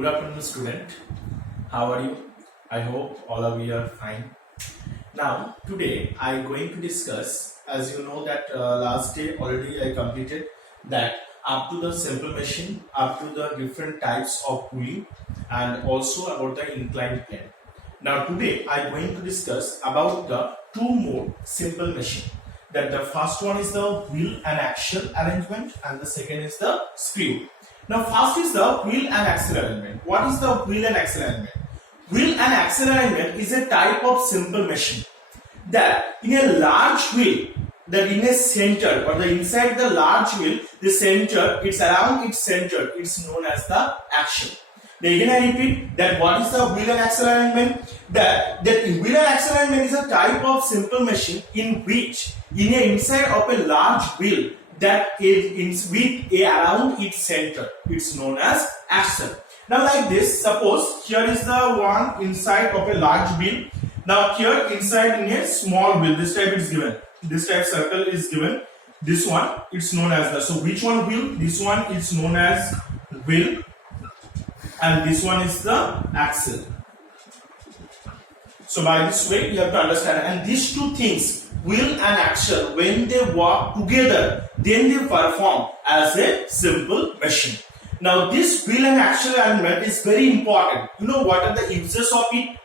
Good afternoon, student. How are you? I hope all of you are fine. Now, today I am going to discuss, as you know that last day already I completed that up to the simple machine, up to the different types of pulley, and also about the inclined plane. Now, today I am going to discuss about the two more simple machine. That the first one is the wheel and axle arrangement, and the second is the screw. Now, first is the wheel and axle arrangement. What is the wheel and axle arrangement? Wheel and axle arrangement is a type of simple machine that in a large wheel, that in a center or the inside the large wheel, the center, it's around its center, it's known as the axle. Now again I repeat that what is the wheel and axle arrangement? That wheel and axle arrangement is a type of simple machine in which in a inside of a large wheel that is with around its center, it's known as axle. Now like this, suppose here is the one inside of a large wheel. Now here inside in a small wheel, this type is given. This type circle is given. This one it's known as the, so which one wheel? This one is known as wheel and this one is the axle. So by this way you have to understand, and these two things, wheel and axle, when they work together, then they perform as a simple machine. Now this wheel and axle arrangement is very important. You know what are the uses of it?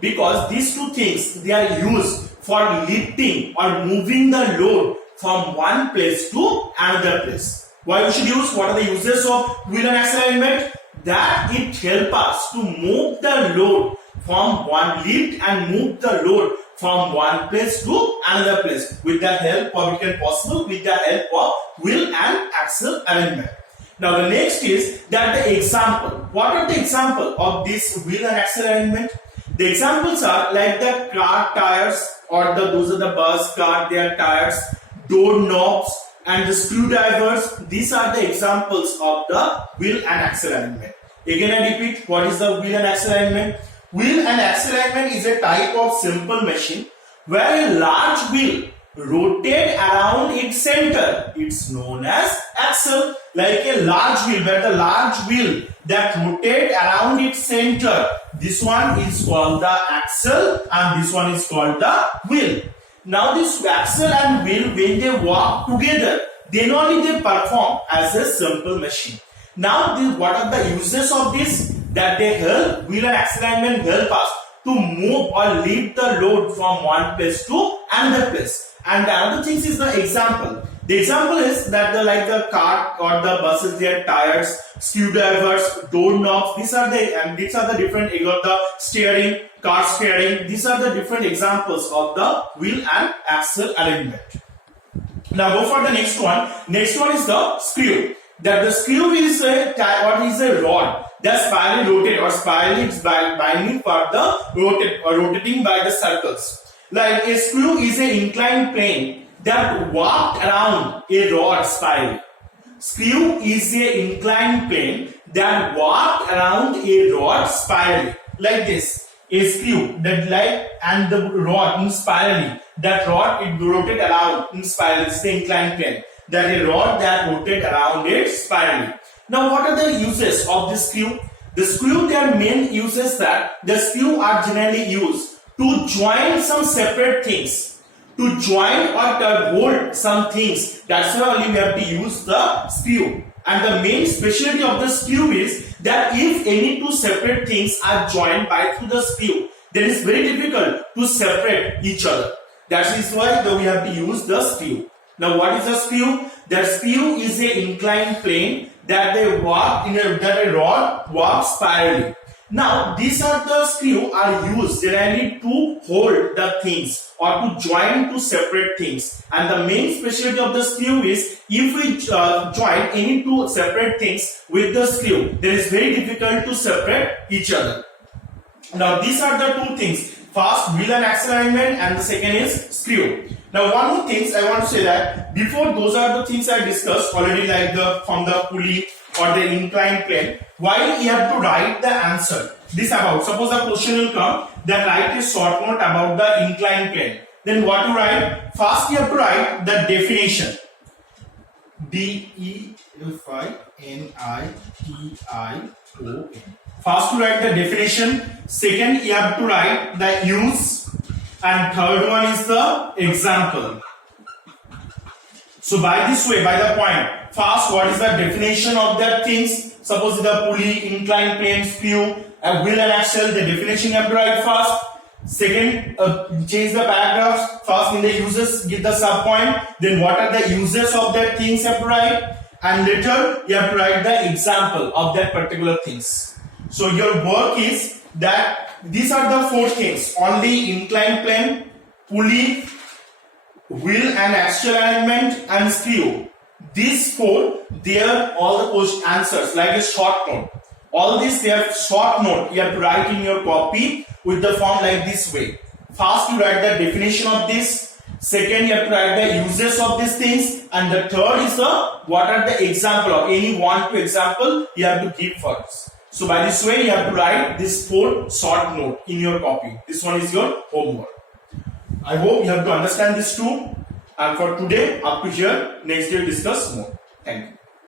Because these two things, they are used for lifting or moving the load from one place to another place. Why we should use? What are the uses of wheel and axle arrangement? That it helps us to move the load from one lift and move the load from one place to another place with the help of, it can possible with the help of wheel and axle arrangement. Now the next is that the example. What are the example of this wheel and axle arrangement? The examples are like the car tires, or those are the bus, car, their tires, door knobs, and the screwdrivers. These are the examples of the wheel and axle arrangement. Again I repeat, what is the wheel and axle arrangement? Wheel and axle arrangement is a type of simple machine where a large wheel rotates around its center. It's known as axle. Like a large wheel, where the large wheel that rotates around its center, this one is called the axle and this one is called the wheel. Now this axle and wheel, when they work together, then only they perform as a simple machine. Now what are the uses of this? That they help, wheel and axle arrangement help us to move or lift the load from one place to another place. And the other thing is the example. The example is that like the car or the buses, their tires, screwdrivers, door knobs. These are the different, you got the steering, car steering. These are the different examples of the wheel and axle arrangement. Now go for the next one. Next one is the screw. That the screw is a rod that spirally rotate or spirally binding for the rotating by the circles. Like a screw is an inclined plane that walked around a rod spirally. Screw is an inclined plane that walked around a rod spirally. Like this, a screw that like and the rod in spirally. That rod it rotate around in spiral. It's the inclined plane. That a rod that rotate around it spirally. Now what are the uses of the screw? The screw, their main uses that the screw are generally used to join some separate things, to join or to hold some things. That's why only we have to use the screw. And the main specialty of the screw is that if any two separate things are joined by through the screw, then it's very difficult to separate each other. That is why we have to use the screw. Now what is a screw? The screw is an inclined plane that they walk in that a rod walks spirally. Now these are the screw are used generally to hold the things or to join two separate things. And the main specialty of the screw is if we join any two separate things with the screw, then it's very difficult to separate each other. Now these are the two things. First, wheel and axle arrangement, and the second is screw. Now one more things I want to say that before those are the things I discussed already, like from the pulley or the inclined plane. While you have to write the answer, this about, suppose a question will come, then write a short note about the inclined plane. Then what to write? First you have to write the definition. D-E-F-I-N-I-T-I-O-N. First, to write the definition. Second, you have to write the use. And third one is the example. So by this way, by the point, first, what is the definition of that things? Suppose the pulley, inclined plane, screw, a wheel and axle. The definition you have to write first. Second, change the paragraphs. First, in the uses, give the sub point. Then, what are the uses of that things you have to write? And later, you have to write the example of that particular things. So your work is that these are the four things: only inclined plane, pulley, wheel and axle alignment, and screw. These four, they are all the question answers like a short note. All this, they are short note. You have to write in your copy with the form like this way. First, you write the definition of this. Second, you have to write the uses of these things. And the third is the what are the example of any one to example you have to give for us. So by this way, you have to write this four short note in your copy. This one is your homework. I hope you have to understand this too. And for today, up to here, next day we discuss more. Thank you.